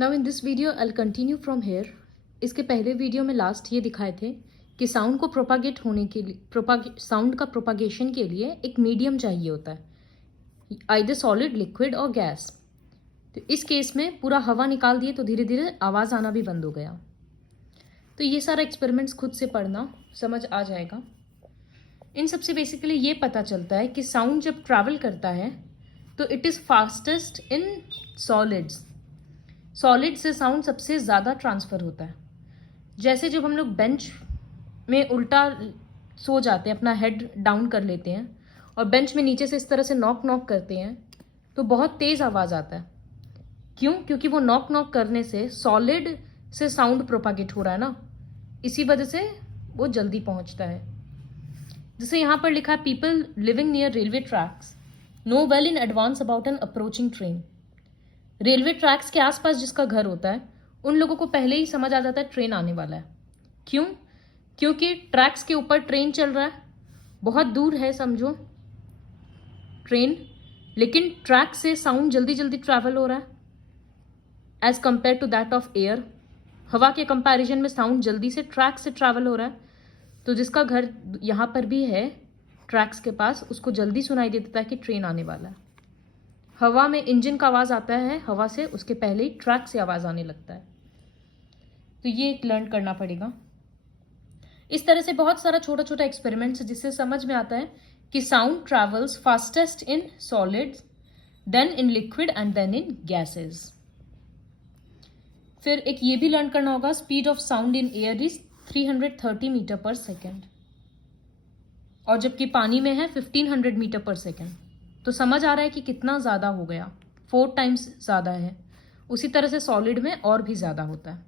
Now in this video I continue from here. इसके पहले video में लास्ट ये दिखाए थे कि साउंड को प्रोपागेट होने के लिए साउंड का प्रोपागेशन के लिए एक मीडियम चाहिए होता है, आइदर सॉलिड, लिक्विड और गैस। तो इस केस में पूरा हवा निकाल दिए तो धीरे धीरे आवाज़ आना भी बंद हो गया। तो ये सारा एक्सपेरिमेंट्स खुद से पढ़ना, समझ आ जाएगा। इन सबसे बेसिकली ये पता चलता है कि साउंड जब ट्रैवल करता है तो it is fastest in solids. Solid से साउंड सबसे ज़्यादा ट्रांसफ़र होता है। जैसे जब हम लोग बेंच में उल्टा सो जाते हैं, अपना हेड डाउन कर लेते हैं और बेंच में नीचे से इस तरह से नॉक नॉक करते हैं तो बहुत तेज़ आवाज़ आता है। क्यों? क्योंकि वो नॉक नॉक करने से सॉलिड से साउंड प्रोपागेट हो रहा है ना, इसी वजह से वो जल्दी पहुंचता है। जैसे यहाँ पर लिखा है, people living near railway tracks know well in advance about an approaching train. Railway tracks के आसपास जिसका घर होता है उन लोगों को पहले ही समझ आ जाता है ट्रेन आने वाला है। क्यों? क्योंकि ट्रैक्स के ऊपर ट्रेन चल रहा है, बहुत दूर है समझो ट्रेन, लेकिन ट्रैक से साउंड जल्दी जल्दी ट्रैवल हो रहा है as compare to that of air. हवा के कंपैरिजन में साउंड जल्दी से ट्रैक से ट्रैवल हो रहा है। तो जिसका घर यहाँ पर भी है ट्रैक्स के पास, उसको जल्दी सुनाई देता है कि ट्रेन आने वाला है। हवा में इंजन का आवाज़ आता है, हवा से उसके पहले ही ट्रैक से आवाज़ आने लगता है। तो ये लर्न करना पड़ेगा। इस तरह से बहुत सारा छोटा छोटा एक्सपेरिमेंट्स जिससे समझ में आता है कि sound travels fastest in solids, then in liquid and then in gases. फिर एक ये भी लर्न करना होगा, speed of sound in air is 330 metre per second, और जबकि पानी में है 1500 मीटर पर सेकेंड। तो समझ आ रहा है कि कितना ज़्यादा हो गया, 4 टाइम्स ज़्यादा है। उसी तरह से सॉलिड में और भी ज़्यादा होता है।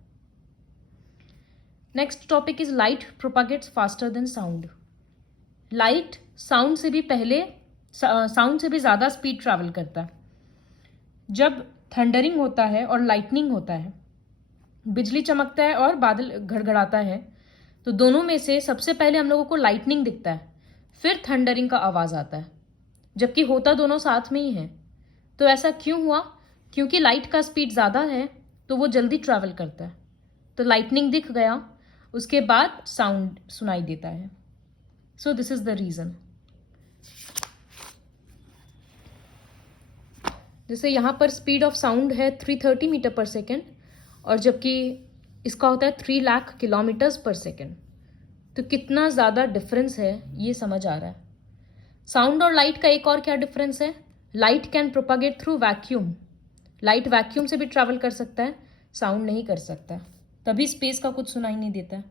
Next topic is light propagates faster than sound. Light sound से भी ज़्यादा स्पीड ट्रैवल करता है। जब थंडरिंग होता है और लाइटनिंग होता है, बिजली चमकता है और बादल गड़गड़ाता है, तो दोनों में से सबसे पहले हम लोगों को लाइटनिंग दिखता है, फिर थंडरिंग का आवाज़ आता है, जबकि होता दोनों साथ में ही है। तो ऐसा क्यों हुआ? क्योंकि लाइट का स्पीड ज़्यादा है तो वो जल्दी ट्रैवल करता है, तो लाइटनिंग दिख गया, उसके बाद साउंड सुनाई देता है। So this is the reason. जैसे यहाँ पर स्पीड ऑफ साउंड है 330 मीटर पर सेकेंड, और जबकि इसका होता है 3 लाख किलोमीटर्स पर सेकेंड। तो कितना ज़्यादा डिफरेंस है ये समझ आ रहा है। साउंड और लाइट का एक और क्या डिफरेंस है? Light can propagate through vacuum. Light vacuum से भी ट्रैवल कर सकता है, साउंड नहीं कर सकता, तभी स्पेस का कुछ सुनाई नहीं देता है।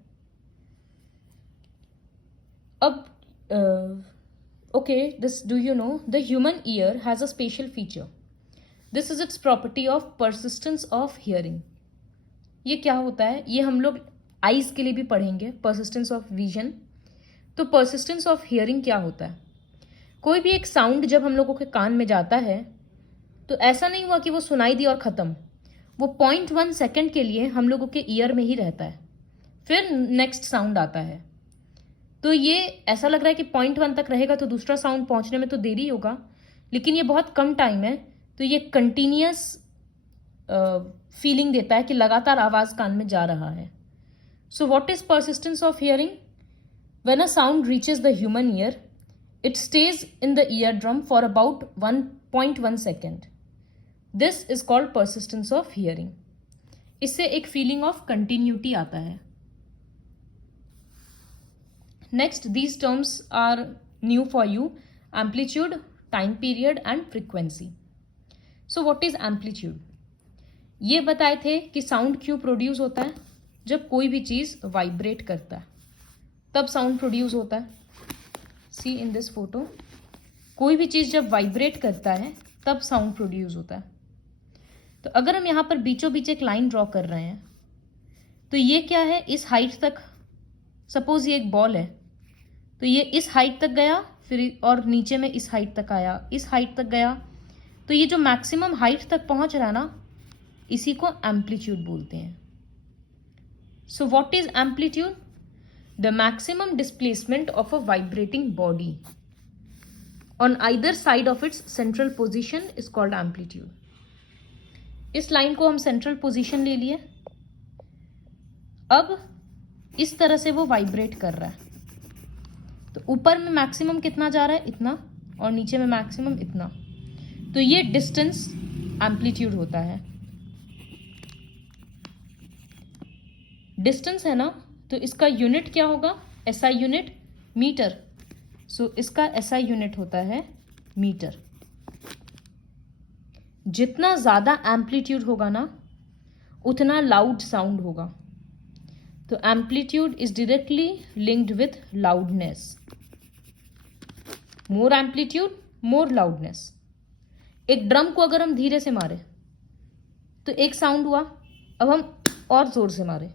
अब okay, this do you know the human ear has a special feature. This is it's property of persistence of hearing. ये क्या होता है ये हम लोग आइज के लिए भी पढ़ेंगे, परसिस्टेंस ऑफ विजन। तो परसिस्टेंस ऑफ हियरिंग क्या होता है? कोई भी एक साउंड जब हम लोगों के कान में जाता है तो ऐसा नहीं हुआ कि वो सुनाई दी और ख़त्म। वो 0.1 सेकेंड के लिए हम लोगों के ईयर में ही रहता है, फिर नेक्स्ट साउंड आता है। तो ये ऐसा लग रहा है कि 0.1 तक रहेगा तो दूसरा साउंड पहुंचने में तो देरी होगा, लेकिन ये बहुत कम टाइम है। तो ये कंटिन्यूस फीलिंग देता है कि लगातार आवाज़ कान में जा रहा है। So what is persistence of hearing? When a sound reaches the human ear, it stays in the eardrum for about 1.1 second. This is called persistence of hearing. इससे एक feeling of continuity आता है। Next, these terms are new for you: amplitude, time period and frequency. So what is amplitude? ये बताए थे कि sound क्यों produce होता है? जब कोई भी चीज़ वाइब्रेट करता है तब साउंड प्रोड्यूस होता है। सी इन दिस फोटो, कोई भी चीज़ जब वाइब्रेट करता है तब साउंड प्रोड्यूस होता है। तो अगर हम यहाँ पर बीचों बीच एक लाइन ड्रॉ कर रहे हैं तो ये क्या है, इस हाइट तक, सपोज ये एक बॉल है तो ये इस हाइट तक गया, फिर और नीचे में इस हाइट तक आया, इस हाइट तक गया। तो ये जो मैक्सिमम हाइट तक पहुँच रहा है ना, इसी को एम्पलीट्यूड बोलते हैं। सो what is amplitude? The maximum displacement of a vibrating body on either side of its central position is called amplitude. इस लाइन को हम सेंट्रल पोजीशन ले लिए। अब इस तरह से वो वाइब्रेट कर रहा है। तो ऊपर में मैक्सिमम कितना जा रहा है, इतना, और नीचे में मैक्सिमम इतना। तो ये डिस्टेंस एम्पलीट्यूड होता है। डिस्टेंस है ना, तो इसका यूनिट क्या होगा, एसआई यूनिट मीटर। सो इसका एसआई यूनिट होता है मीटर। जितना ज़्यादा एम्पलीट्यूड होगा ना, उतना लाउड साउंड होगा। तो amplitude is directly linked with loudness. More amplitude more loudness. एक ड्रम को अगर हम धीरे से मारे तो एक साउंड हुआ, अब हम और जोर से मारे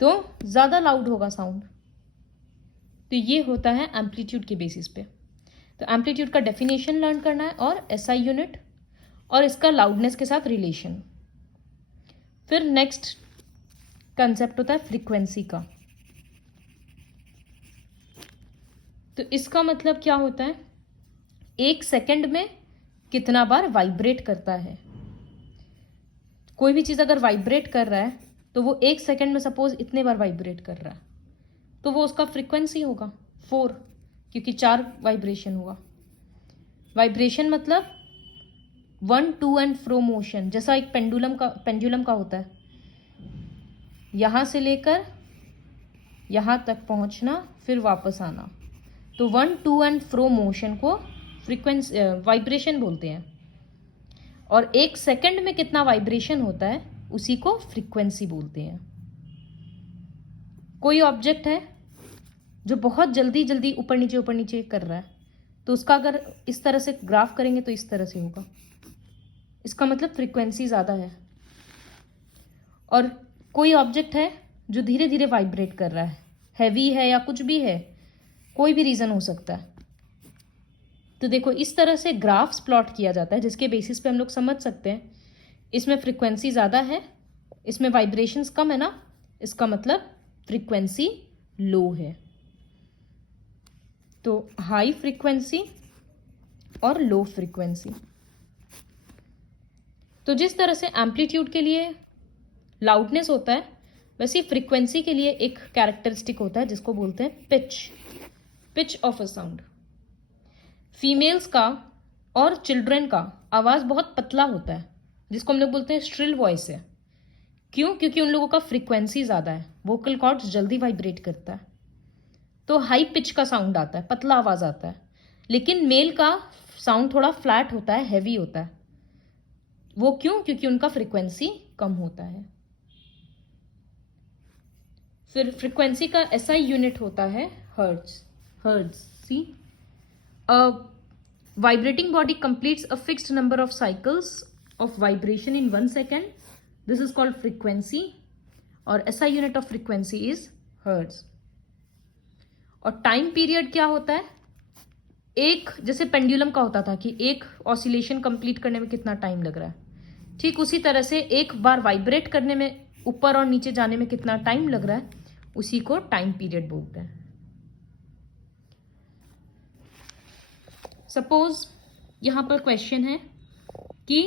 तो ज़्यादा लाउड होगा साउंड। तो ये होता है एम्पलीट्यूड के बेसिस पे। तो एम्पलीट्यूड का डेफिनेशन लर्न करना है और एसआई यूनिट और इसका लाउडनेस के साथ रिलेशन। फिर नेक्स्ट कंसेप्ट होता है फ्रीक्वेंसी का। तो इसका मतलब क्या होता है, एक सेकंड में कितना बार वाइब्रेट करता है। कोई भी चीज़ अगर वाइब्रेट कर रहा है तो वो एक सेकंड में सपोज इतने बार वाइब्रेट कर रहा है, तो वो उसका फ्रीक्वेंसी होगा 4, क्योंकि 4 वाइब्रेशन होगा। वाइब्रेशन मतलब 1 to and fro मोशन, जैसा एक पेंडुलम का होता है, यहाँ से लेकर यहाँ तक पहुँचना फिर वापस आना। तो 1 to and fro मोशन को फ्रीक्वेंसी वाइब्रेशन बोलते हैं। और एक सेकंड में कितना वाइब्रेशन होता है उसी को फ्रीक्वेंसी बोलते हैं। कोई ऑब्जेक्ट है जो बहुत जल्दी जल्दी ऊपर नीचे कर रहा है, तो उसका अगर इस तरह से ग्राफ करेंगे तो इस तरह से होगा। इसका मतलब फ्रीक्वेंसी ज़्यादा है। और कोई ऑब्जेक्ट है जो धीरे धीरे वाइब्रेट कर रहा है, हैवी है या कुछ भी है, कोई भी रीज़न हो सकता है। तो देखो इस तरह से ग्राफ्स प्लॉट किया जाता है, जिसके बेसिस पे हम लोग समझ सकते हैं इसमें फ्रीक्वेंसी ज़्यादा है, इसमें वाइब्रेशंस कम है ना, इसका मतलब फ्रीक्वेंसी लो है। तो हाई फ्रीक्वेंसी और लो फ्रीक्वेंसी। तो जिस तरह से एम्पलीट्यूड के लिए लाउडनेस होता है, वैसे फ्रीक्वेंसी के लिए एक कैरेक्टरिस्टिक होता है जिसको बोलते हैं pitch of a sound. Females का और चिल्ड्रन का आवाज़ बहुत पतला होता है, जिसको हम लोग बोलते हैं श्रिल वॉइस है। क्यों? क्योंकि उन लोगों का फ्रीक्वेंसी ज़्यादा है, वोकल कॉर्ड्स जल्दी वाइब्रेट करता है, तो हाई पिच का साउंड आता है, पतला आवाज़ आता है। लेकिन मेल का साउंड थोड़ा फ्लैट होता है, हैवी होता है। वो क्यों? क्योंकि उनका फ्रीक्वेंसी कम होता है। फिर फ्रीक्वेंसी का एसआई यूनिट होता है hertz. See, a vibrating body completes a fixed number of cycles of vibration in 1 second. This is called frequency, और SI unit of frequency is hertz. और टाइम पीरियड क्या होता है, एक जैसे पेंडुलम का होता था कि एक ऑसिलेशन कंप्लीट करने में कितना टाइम लग रहा है, ठीक उसी तरह से एक बार वाइब्रेट करने में, ऊपर और नीचे जाने में कितना टाइम लग रहा है, उसी को टाइम पीरियड बोलते हैं। सपोज यहाँ पर क्वेश्चन है कि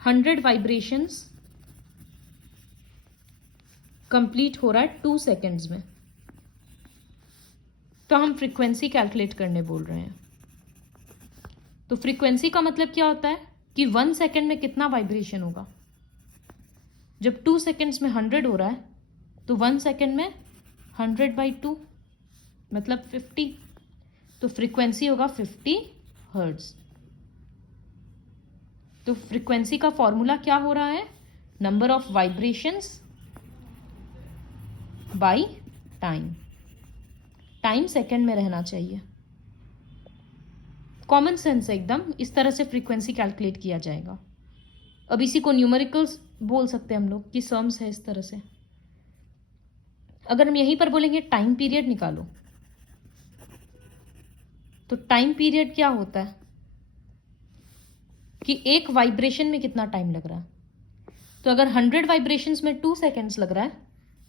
100 वाइब्रेशंस कंप्लीट हो रहा है 2 सेकेंड्स में, तो हम फ्रीक्वेंसी कैलकुलेट करने बोल रहे हैं। तो फ्रीक्वेंसी का मतलब क्या होता है कि 1 सेकेंड में कितना वाइब्रेशन होगा। जब 2 सेकेंड्स में 100 हो रहा है तो 1 सेकेंड में 100/2 मतलब 50, तो फ्रीक्वेंसी होगा 50 हर्ट्ज। तो फ्रीक्वेंसी का फॉर्मूला क्या हो रहा है, number of vibrations by time. Time second में रहना चाहिए। कॉमन सेंस है एकदम, इस तरह से फ्रीक्वेंसी कैलकुलेट किया जाएगा। अब इसी को न्यूमेरिकल्स बोल सकते हैं हम लोग कि सम्स है इस तरह से। अगर हम यहीं पर बोलेंगे टाइम पीरियड निकालो, तो टाइम पीरियड क्या होता है कि एक वाइब्रेशन में कितना टाइम लग रहा है। तो अगर 100 वाइब्रेशंस में 2 सेकेंड्स लग रहा है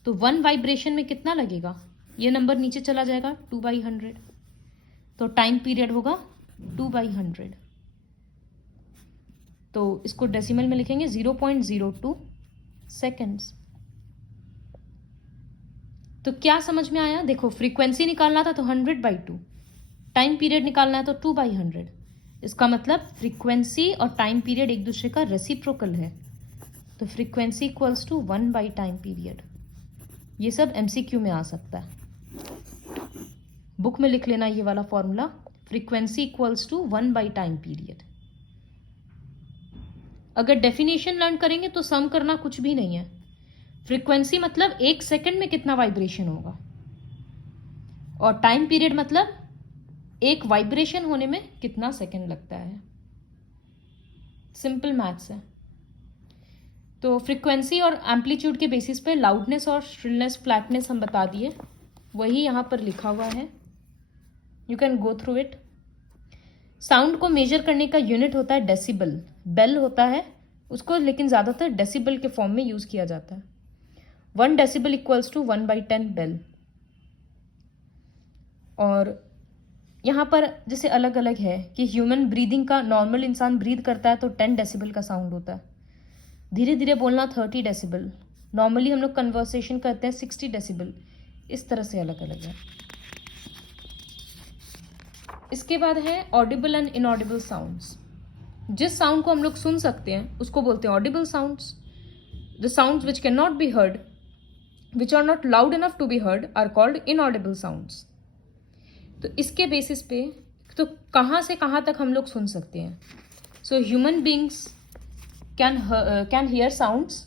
तो 1 वाइब्रेशन में कितना लगेगा, ये नंबर नीचे चला जाएगा 2/100, तो टाइम पीरियड होगा 2/100। तो इसको डेसिमल में लिखेंगे 0.02 सेकेंड्स। तो क्या समझ में आया? देखो, फ्रीक्वेंसी निकालना था तो 100/2, टाइम पीरियड निकालना है तो 2/100। इसका मतलब फ्रीक्वेंसी और टाइम पीरियड एक दूसरे का रेसिप्रोकल है। तो frequency equals to 1 time period. ये सब MCQ में आ सकता है, बुक में लिख लेना ये वाला formula, frequency equals to 1 time period. अगर डेफिनेशन लर्न करेंगे तो सम करना कुछ भी नहीं है। फ्रीक्वेंसी मतलब 1 सेकंड में कितना वाइब्रेशन होगा, और टाइम पीरियड मतलब एक वाइब्रेशन होने में कितना सेकंड लगता है। सिंपल मैथ्स है। तो फ्रीक्वेंसी और एम्पलीट्यूड के बेसिस पे लाउडनेस और श्रिलनेस, फ्लैटनेस हम बता दिए, वही यहाँ पर लिखा हुआ है, you can go through it. Sound को मेजर करने का यूनिट होता है डेसिबल। बेल होता है उसको, लेकिन ज़्यादातर डेसिबल के फॉर्म में यूज़ किया जाता है। 1 डेसिबल इक्वल्स टू 1/10 बेल। और यहाँ पर जैसे अलग अलग है कि ह्यूमन ब्रीदिंग का, नॉर्मल इंसान ब्रीद करता है तो 10 डेसिबल का साउंड होता है। धीरे धीरे बोलना 30 डेसिबल। नॉर्मली हम लोग कन्वर्सेशन करते हैं 60 डेसिबल। इस तरह से अलग अलग है। इसके बाद है ऑडिबल एंड इनऑडिबल साउंड्स। जिस साउंड को हम लोग सुन सकते हैं उसको बोलते हैं audible sounds. The sounds which can not be heard, which are not loud enough to be heard, are called inaudible sounds. तो इसके बेसिस पे तो कहाँ से कहाँ तक हम लोग सुन सकते हैं? So human beings can hear sounds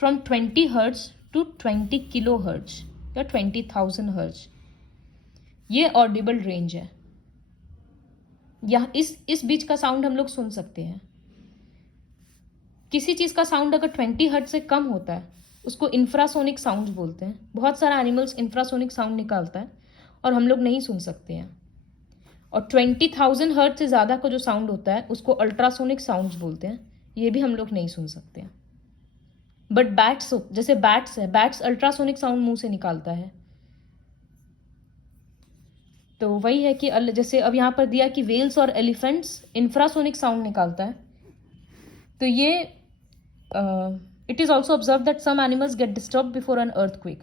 from 20 hertz to 20 kilo hertz या 20,000 हर्ट्ज। ये ऑडिबल रेंज है। इस बीच का साउंड हम लोग सुन सकते हैं। किसी चीज़ का साउंड अगर 20 हर्ट्ज से कम होता है उसको इंफ्रासोनिक साउंड बोलते हैं। बहुत सारा एनिमल्स इंफ्रासोनिक साउंड निकालता है और हम लोग नहीं सुन सकते हैं। और 20,000 हर्ट्ज से ज़्यादा का जो साउंड होता है उसको अल्ट्रासोनिक साउंड्स बोलते हैं। ये भी हम लोग नहीं सुन सकते हैं। बट बैट्स, जैसे बैट्स है, बैट्स अल्ट्रासोनिक साउंड मुंह से निकालता है। तो वही है कि जैसे अब यहाँ पर दिया कि वेल्स और एलिफेंट्स इंफ्रासोनिक साउंड निकालता है। तो ये it is also observe that some animals get disturb before an earthquake.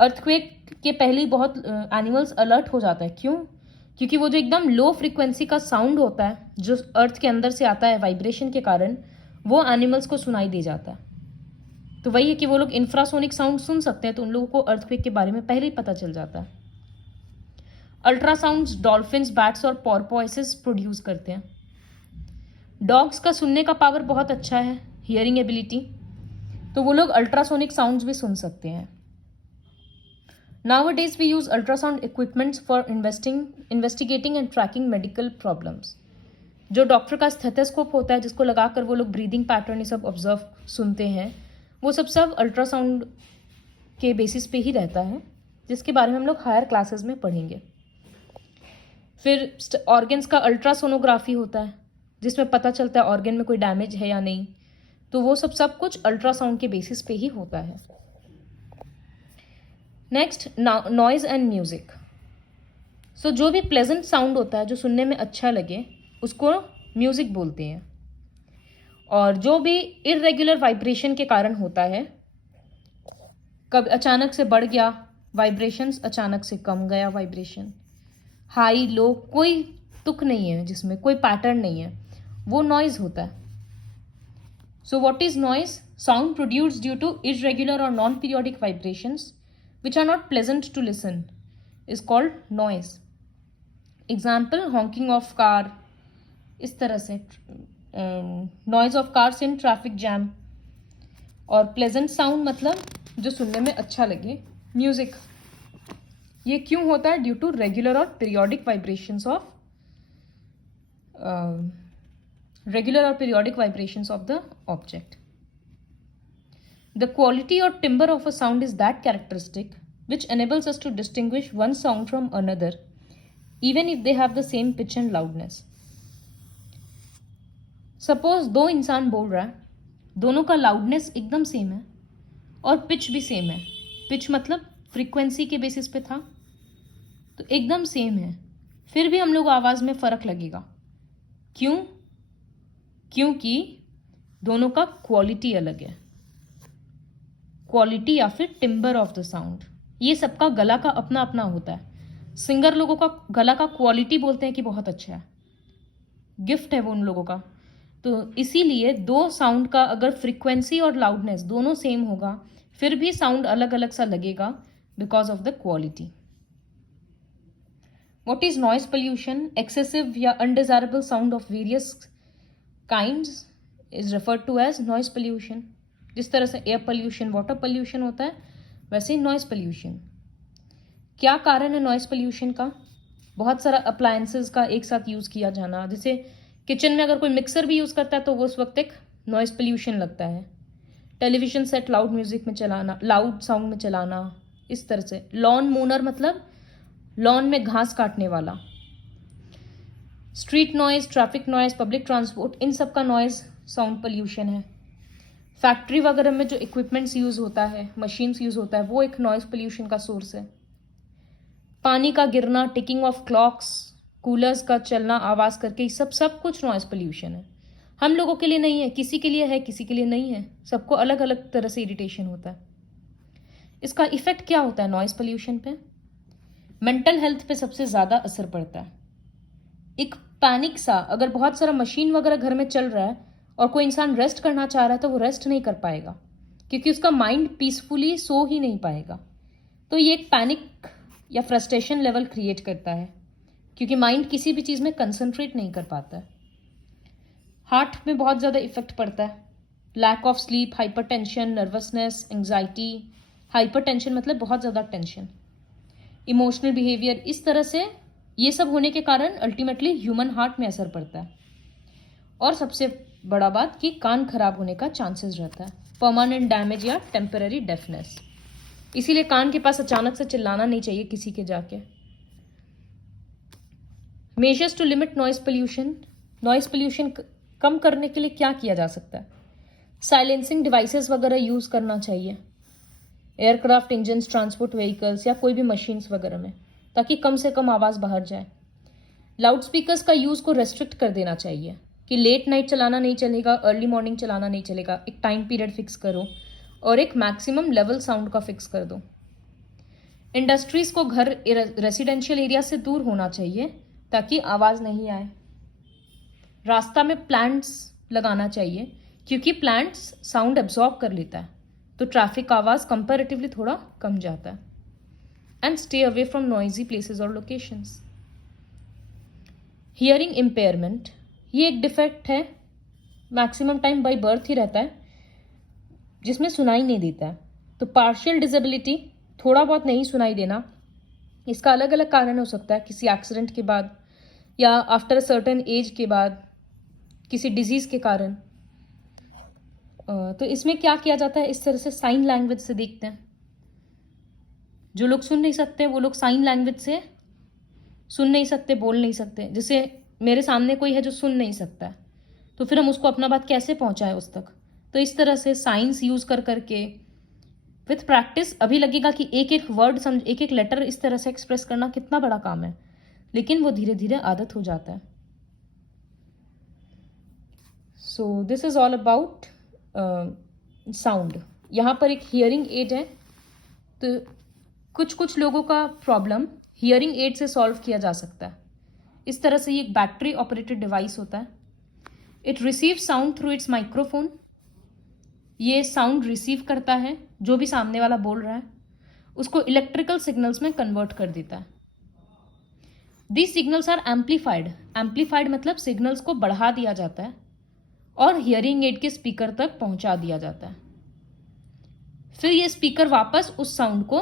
Earthquake के पहले बहुत एनिमल्स अलर्ट हो जाता है। क्यों? क्योंकि वो जो एकदम लो फ्रीक्वेंसी का साउंड होता है जो अर्थ के अंदर से आता है वाइब्रेशन के कारण, वो एनिमल्स को सुनाई दे जाता है। तो वही है कि वो लोग इंफ्रासोनिक साउंड सुन सकते हैं, तो उन लोगों को अर्थक्वेक के बारे में पहले ही पता चल जाता है। अल्ट्रासाउंड्स डॉल्फिन्स, बैट्स और पोर्पोइसेस प्रोड्यूस करते हैं। डॉग्स का सुनने का पावर बहुत अच्छा है, हियरिंग एबिलिटी, तो वो लोग अल्ट्रासोनिक साउंड्स भी सुन सकते हैं। Nowadays we use ultrasound equipments for investigating and tracking medical problems. जो डॉक्टर का स्टेथोस्कोप होता है जिसको लगाकर वो लोग ब्रीदिंग पैटर्न ये सब ऑब्जर्व सुनते हैं, वो सब अल्ट्रासाउंड के बेसिस पे ही रहता है, जिसके बारे में हम लोग हायर क्लासेस में पढ़ेंगे। फिर ऑर्गन्स का अल्ट्रासोनोग्राफी होता है जिसमें पता चलता है ऑर्गन में कोई डैमेज है या नहीं, तो वो सब कुछ अल्ट्रासाउंड के बेसिस पे ही होता है। Next, noise and music. So जो भी प्लेजेंट साउंड होता है जो सुनने में अच्छा लगे उसको म्यूज़िक बोलते हैं। और जो भी इर्रेगुलर वाइब्रेशन के कारण होता है, कब अचानक से बढ़ गया वाइब्रेशंस, अचानक से कम गया वाइब्रेशन, हाई लो, कोई तुक नहीं है, जिसमें कोई पैटर्न नहीं है, वो नॉइज़ होता है। So what is noise? Sound produced due to irregular और non periodic vibrations which are not pleasant to listen is called noise. Example, honking of car, इस तरह से noise of cars in traffic jam। और pleasant sound मतलब जो सुनने में अच्छा लगे, music। ये क्यों होता है? ड्यू टू रेगुलर और periodic vibrations of the object. The quality or timbre of a sound is that characteristic which enables us to distinguish one sound from another, even if they have the same pitch and loudness. Suppose दो इंसान बोल रहा है, दोनों का loudness एकदम same है और पिच भी सेम है। पिच मतलब फ्रीक्वेंसी के बेसिस पे था, तो एकदम सेम है, फिर भी हम लोग आवाज़ में फ़र्क लगेगा। क्यों? क्योंकि दोनों का क्वालिटी अलग है। क्वालिटी या फिर टिम्बर ऑफ द साउंड, ये सबका गला का अपना अपना होता है। सिंगर लोगों का गला का क्वालिटी बोलते हैं कि बहुत अच्छा है, गिफ्ट है वो उन लोगों का। तो इसीलिए दो साउंड का अगर फ्रीक्वेंसी और लाउडनेस दोनों सेम होगा फिर भी साउंड अलग अलग सा लगेगा because of the quality. What is noise pollution? Excessive या undesirable sound of various kinds is referred to as noise pollution. जिस तरह से एयर पोल्यूशन, वाटर पोल्यूशन होता है, वैसे ही नॉइज पोल्यूशन। क्या कारण है नॉइज पोल्यूशन का? बहुत सारा अप्लायंसेस का एक साथ यूज़ किया जाना, जैसे किचन में अगर कोई मिक्सर भी यूज़ करता है तो वो उस वक्त एक नॉइज पोल्यूशन लगता है। टेलीविजन सेट लाउड म्यूजिक में चलाना, लाउड साउंड में चलाना, इस तरह से। लॉन मोनर मतलब लॉन में घास काटने वाला। Street noise, traffic noise, public transport, इन सब का नॉइज साउंड पोल्यूशन है। फैक्ट्री वगैरह में जो इक्विपमेंट्स यूज़ होता है, मशीन्स यूज़ होता है, वो एक नॉइज पोल्यूशन का सोर्स है। पानी का गिरना, टिकिंग ऑफ क्लॉक्स, कूलर्स का चलना आवाज़ करके, सब कुछ नॉइज पोल्यूशन है। हम लोगों के लिए नहीं है, किसी के लिए है, किसी के लिए नहीं है। सबको अलग अलग तरह से इरिटेशन होता है। इसका इफेक्ट क्या होता है नॉइज पोल्यूशन पे? मेंटल हेल्थ पे सबसे ज़्यादा असर पड़ता है। एक पैनिक सा, अगर बहुत सारा मशीन वगैरह घर में चल रहा है और कोई इंसान रेस्ट करना चाह रहा है तो वो रेस्ट नहीं कर पाएगा, क्योंकि उसका माइंड पीसफुली सो ही नहीं पाएगा। तो ये एक पैनिक या फ्रस्ट्रेशन लेवल क्रिएट करता है, क्योंकि माइंड किसी भी चीज़ में कंसंट्रेट नहीं कर पाता है। हार्ट में बहुत ज़्यादा इफेक्ट पड़ता है। Lack of sleep, hypertension, nervousness, anxiety. Hypertension मतलब बहुत ज़्यादा टेंशन। इमोशनल बिहेवियर, इस तरह से ये सब होने के कारण अल्टीमेटली ह्यूमन हार्ट में असर पड़ता है। और सबसे बड़ा बात कि कान खराब होने का चांसेस रहता है, परमानेंट डैमेज या टेम्पररी डेफनेस। इसीलिए कान के पास अचानक से चिल्लाना नहीं चाहिए किसी के जाके। Measures to limit noise pollution. Noise pollution कम करने के लिए क्या किया जा सकता है? साइलेंसिंग डिवाइसेस वगैरह यूज करना चाहिए एयरक्राफ्ट इंजन्स, ट्रांसपोर्ट व्हीकल्स या कोई भी मशीन्स वगैरह में, ताकि कम से कम आवाज़ बाहर जाए। लाउड स्पीकर्स का यूज़ को रेस्ट्रिक्ट कर देना चाहिए कि लेट नाइट चलाना नहीं चलेगा, अर्ली मॉर्निंग चलाना नहीं चलेगा। एक टाइम पीरियड फिक्स करो और एक मैक्सिमम लेवल साउंड का फिक्स कर दो। इंडस्ट्रीज़ को घर रेसिडेंशियल एरिया से दूर होना चाहिए ताकि आवाज़ नहीं आए। रास्ता में प्लांट्स लगाना चाहिए क्योंकि प्लांट्स साउंड एब्जॉर्ब कर लेता है, तो ट्रैफिक आवाज़ कंपैरेटिवली थोड़ा कम जाता है। And stay away from noisy places और लोकेशंस। हियरिंग इम्पेयरमेंट, ये एक डिफेक्ट है, मैक्सिमम टाइम बाय बर्थ ही रहता है, जिसमें सुनाई नहीं देता है। तो पार्शियल डिसेबिलिटी, थोड़ा बहुत नहीं सुनाई देना, इसका अलग अलग कारण हो सकता है, किसी एक्सीडेंट के बाद या आफ्टर अ सर्टेन एज के बाद, किसी डिजीज़ के कारण। तो इसमें क्या किया जाता है, इस तरह से साइन लैंग्वेज से देखते हैं। जो लोग सुन नहीं सकते वो लोग साइन लैंग्वेज से सुन नहीं सकते, बोल नहीं सकते। जैसे मेरे सामने कोई है जो सुन नहीं सकता है, तो फिर हम उसको अपना बात कैसे पहुंचाएं उस तक? तो इस तरह से साइंस यूज कर करके विथ प्रैक्टिस, अभी लगेगा कि एक एक वर्ड समझ, एक एक लेटर इस तरह से एक्सप्रेस करना कितना बड़ा काम है, लेकिन वो धीरे धीरे आदत हो जाता है। So this is all about sound. यहाँ पर एक हियरिंग एड है, तो कुछ कुछ लोगों का प्रॉब्लम हियरिंग एड से सॉल्व किया जा सकता है। इस तरह से ये एक बैटरी ऑपरेटेड डिवाइस होता है। It receive sound through it's microphone. ये साउंड रिसीव करता है, जो भी सामने वाला बोल रहा है उसको इलेक्ट्रिकल सिग्नल्स में कन्वर्ट कर देता है। These signals are amplified. Amplified मतलब सिग्नल्स को बढ़ा दिया जाता है और हियरिंग एड के स्पीकर तक पहुंचा दिया जाता है। फिर ये स्पीकर वापस उस साउंड को,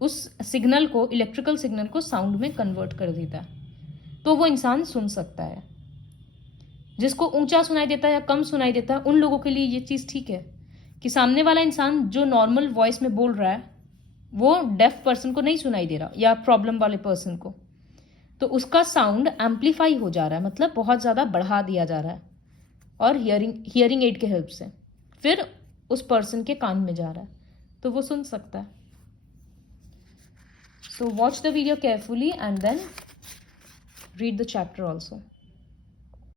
उस सिग्नल को, इलेक्ट्रिकल सिग्नल को साउंड में कन्वर्ट कर देता है, तो वो इंसान सुन सकता है। जिसको ऊंचा सुनाई देता है या कम सुनाई देता है, उन लोगों के लिए ये चीज़ ठीक है कि सामने वाला इंसान जो नॉर्मल वॉइस में बोल रहा है वो डेफ पर्सन को नहीं सुनाई दे रहा, या प्रॉब्लम वाले पर्सन को, तो उसका साउंड एम्पलीफाई हो जा रहा है, मतलब बहुत ज़्यादा बढ़ा दिया जा रहा है और हियरिंग एड के हेल्प से फिर उस पर्सन के कान में जा रहा है, तो वो सुन सकता है। So watch the video carefully and then read the chapter also.